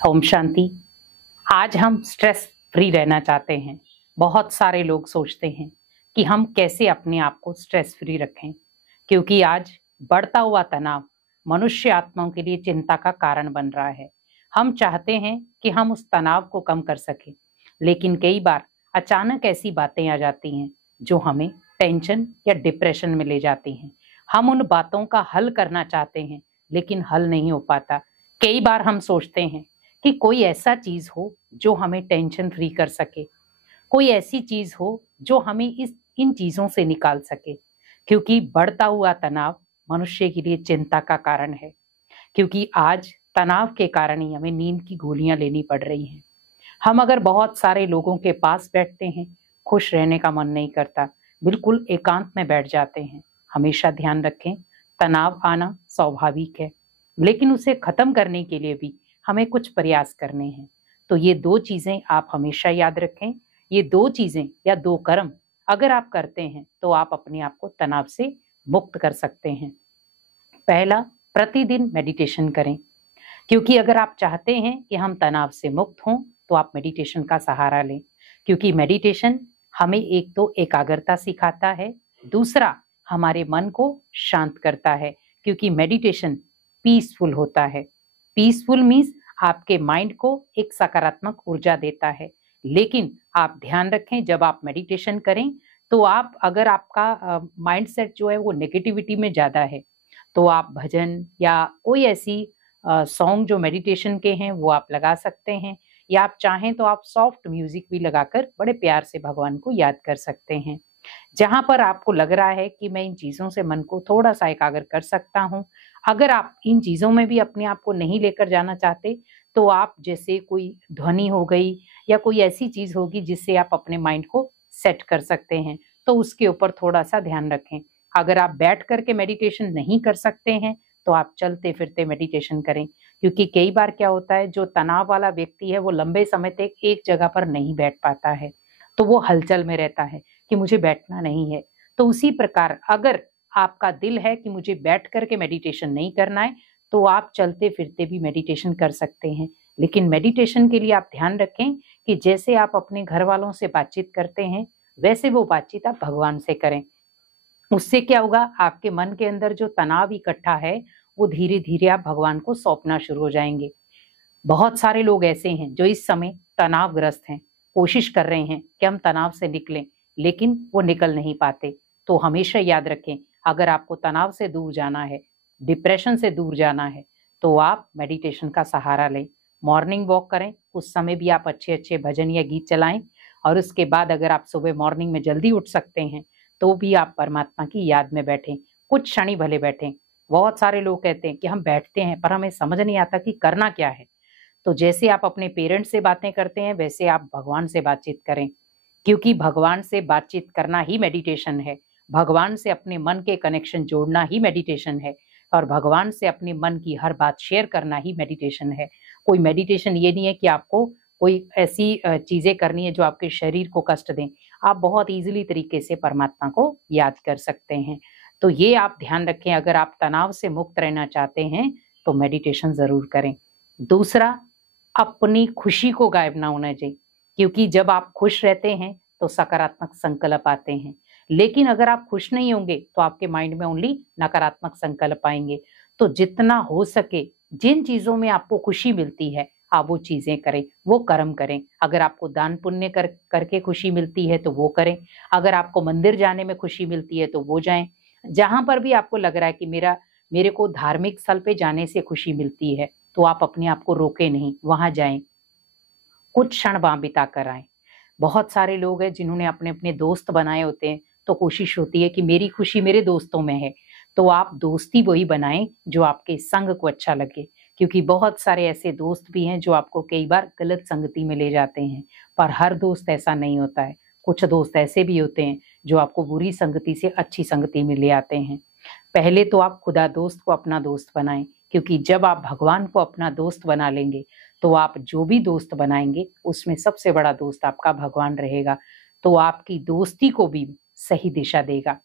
ओम शांति। आज हम stress free रहना चाहते हैं। बहुत सारे लोग सोचते हैं कि हम कैसे अपने आप को स्ट्रेस फ्री रखें, क्योंकि आज बढ़ता हुआ तनाव मनुष्य आत्माओं के लिए चिंता का कारण बन रहा है। हम चाहते हैं कि हम उस तनाव को कम कर सकें, लेकिन कई बार अचानक ऐसी बातें आ जाती हैं जो हमें टेंशन या डिप्रेशन में ले जाती हैं। हम उन बातों का हल करना चाहते हैं, लेकिन हल नहीं हो पाता। कई बार हम सोचते हैं कि कोई ऐसा चीज हो जो हमें टेंशन फ्री कर सके, कोई ऐसी चीज हो जो हमें इस इन चीजों से निकाल सके, क्योंकि बढ़ता हुआ तनाव मनुष्य के लिए चिंता का कारण है। क्योंकि आज तनाव के कारण ही हमें नींद की गोलियां लेनी पड़ रही हैं। हम अगर बहुत सारे लोगों के पास बैठते हैं, खुश रहने का मन नहीं करता, बिल्कुल एकांत में बैठ जाते हैं। हमेशा ध्यान रखें, तनाव आना स्वाभाविक है, लेकिन उसे खत्म करने के लिए भी हमें कुछ प्रयास करने हैं। तो ये दो चीजें आप हमेशा याद रखें। ये दो चीजें या दो कर्म अगर आप करते हैं तो आप अपने आप को तनाव से मुक्त कर सकते हैं। पहला, प्रतिदिन मेडिटेशन करें, क्योंकि अगर आप चाहते हैं कि हम तनाव से मुक्त हों तो आप मेडिटेशन का सहारा लें। क्योंकि मेडिटेशन हमें एक तो एकाग्रता सिखाता है, दूसरा हमारे मन को शांत करता है। क्योंकि मेडिटेशन पीसफुल होता है। पीसफुल मीन्स आपके माइंड को एक सकारात्मक ऊर्जा देता है। लेकिन आप ध्यान रखें, जब आप मेडिटेशन करें तो आप अगर आपका माइंड सेट जो है वो नेगेटिविटी में ज्यादा है, तो आप भजन या कोई ऐसी सॉन्ग जो मेडिटेशन के हैं वो आप लगा सकते हैं, या आप चाहें तो आप सॉफ्ट म्यूजिक भी लगाकर बड़े प्यार से भगवान को याद कर सकते हैं। जहां पर आपको लग रहा है कि मैं इन चीजों से मन को थोड़ा सा एकाग्र कर सकता हूं, अगर आप इन चीजों में भी अपने आप को नहीं लेकर जाना चाहते, तो आप जैसे कोई ध्वनि हो गई या कोई ऐसी चीज होगी जिससे आप अपने माइंड को सेट कर सकते हैं, तो उसके ऊपर थोड़ा सा ध्यान रखें। अगर आप बैठ करके मेडिटेशन नहीं कर सकते हैं तो आप चलते फिरते मेडिटेशन करें। क्योंकि कई बार क्या होता है, जो तनाव वाला व्यक्ति है वो लंबे समय तक एक जगह पर नहीं बैठ पाता है, तो वो हलचल में रहता है कि मुझे बैठना नहीं है। तो उसी प्रकार अगर आपका दिल है कि मुझे बैठ करके मेडिटेशन नहीं करना है, तो आप चलते फिरते भी मेडिटेशन कर सकते हैं। लेकिन मेडिटेशन के लिए आप ध्यान रखें कि जैसे आप अपने घर वालों से बातचीत करते हैं, वैसे वो बातचीत आप भगवान से करें। उससे क्या होगा, आपके मन के अंदर जो तनाव इकट्ठा है वो धीरे धीरे आप भगवान को सौंपना शुरू हो जाएंगे। बहुत सारे लोग ऐसे हैं जो इस समय तनावग्रस्त हैं, कोशिश कर रहे हैं कि हम तनाव से निकलें, लेकिन वो निकल नहीं पाते। तो हमेशा याद रखें, अगर आपको तनाव से दूर जाना है, डिप्रेशन से दूर जाना है, तो आप मेडिटेशन का सहारा लें। मॉर्निंग वॉक करें, उस समय भी आप अच्छे अच्छे भजन या गीत चलाएं। और उसके बाद अगर आप सुबह मॉर्निंग में जल्दी उठ सकते हैं तो भी आप परमात्मा की याद में बैठें, कुछ क्षण ही भले बैठें। बहुत सारे लोग कहते हैं कि हम बैठते हैं पर हमें समझ नहीं आता कि करना क्या है। तो जैसे आप अपने पेरेंट्स से बातें करते हैं, वैसे आप भगवान से बातचीत करें, क्योंकि भगवान से बातचीत करना ही मेडिटेशन है। भगवान से अपने मन के कनेक्शन जोड़ना ही मेडिटेशन है, और भगवान से अपने मन की हर बात शेयर करना ही मेडिटेशन है। कोई मेडिटेशन ये नहीं है कि आपको कोई ऐसी चीजें करनी है जो आपके शरीर को कष्ट दें। आप बहुत इजीली तरीके से परमात्मा को याद कर सकते हैं। तो ये आप ध्यान रखें, अगर आप तनाव से मुक्त रहना चाहते हैं तो मेडिटेशन जरूर करें। दूसरा, अपनी खुशी को गायब ना होना चाहिए, क्योंकि जब आप खुश रहते हैं तो सकारात्मक संकल्प आते हैं। लेकिन अगर आप खुश नहीं होंगे तो आपके माइंड में ओनली नकारात्मक संकल्प आएंगे। तो जितना हो सके जिन चीजों में आपको खुशी मिलती है आप वो चीजें करें, वो कर्म करें। अगर आपको दान पुण्य करके खुशी मिलती है तो वो करें। अगर आपको मंदिर जाने में खुशी मिलती है तो वो जाएं। जहां पर भी आपको लग रहा है कि मेरे को धार्मिक स्थल पे जाने से खुशी मिलती है, तो आप अपने आप को रोके नहीं, वहां जाएं, कुछ क्षण वहां बिता कर आए। बहुत सारे लोग हैं जिन्होंने अपने अपने दोस्त बनाए होते हैं, तो कोशिश होती है कि मेरी खुशी मेरे दोस्तों में है। तो आप दोस्ती वही बनाएं जो आपके संग को अच्छा लगे, क्योंकि बहुत सारे ऐसे दोस्त भी हैं जो आपको कई बार गलत संगति में ले जाते हैं। पर हर दोस्त ऐसा नहीं होता है। कुछ दोस्त ऐसे भी होते हैं जो आपको बुरी संगति से अच्छी संगति में ले आते हैं। पहले तो आप खुदा दोस्त को अपना दोस्त बनाएं, क्योंकि जब आप भगवान को अपना दोस्त बना लेंगे तो आप जो भी दोस्त बनाएंगे उसमें सबसे बड़ा दोस्त आपका भगवान रहेगा। तो आपकी दोस्ती को भी सही दिशा देगा।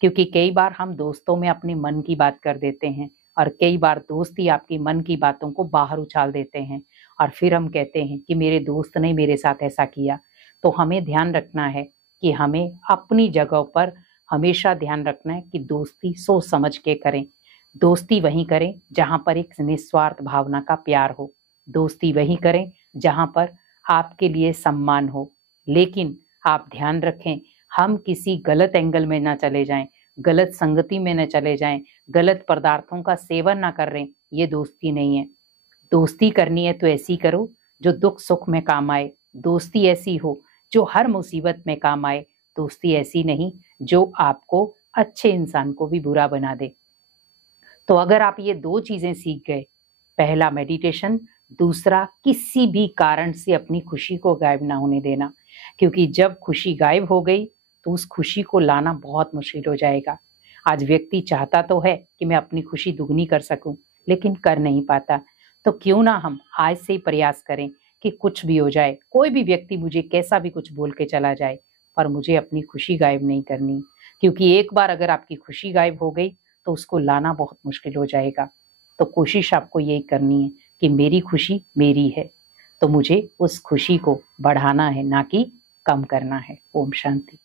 क्योंकि कई बार हम दोस्तों में अपने मन की बात कर देते हैं और कई बार दोस्त ही आपकी मन की बातों को बाहर उछाल देते हैं और फिर हम कहते हैं कि मेरे दोस्त ने मेरे साथ ऐसा किया। तो हमें ध्यान रखना है कि हमें अपनी जगह पर हमेशा ध्यान रखना है कि दोस्ती सोच समझ के करें। दोस्ती वहीं करें जहां पर एक निस्वार्थ भावना का प्यार हो। दोस्ती वहीं करें जहां पर आपके लिए सम्मान हो। लेकिन आप ध्यान रखें, हम किसी गलत एंगल में ना चले जाएं, गलत संगति में न चले जाएं, गलत पदार्थों का सेवन ना कर रहे हैं। ये दोस्ती नहीं है। दोस्ती करनी है तो ऐसी करो जो दुख सुख में काम आए। दोस्ती ऐसी हो जो हर मुसीबत में काम आए। दोस्ती ऐसी नहीं जो आपको अच्छे इंसान को भी बुरा बना दे। तो अगर आप ये 2 चीजें सीख गए, पहला मेडिटेशन, दूसरा किसी भी कारण से अपनी खुशी को गायब ना होने देना, क्योंकि जब खुशी गायब हो गई तो उस खुशी को लाना बहुत मुश्किल हो जाएगा। आज व्यक्ति चाहता तो है कि मैं अपनी खुशी दुगनी कर सकूं, लेकिन कर नहीं पाता। तो क्यों ना हम आज से ही प्रयास करें कि कुछ भी हो जाए, कोई भी व्यक्ति मुझे कैसा भी कुछ बोल के चला जाए, पर मुझे अपनी खुशी गायब नहीं करनी। क्योंकि एक बार अगर आपकी खुशी गायब हो गई तो उसको लाना बहुत मुश्किल हो जाएगा। तो कोशिश आपको यही करनी है कि मेरी खुशी मेरी है, तो मुझे उस खुशी को बढ़ाना है, ना कि कम करना है। ओम शांति।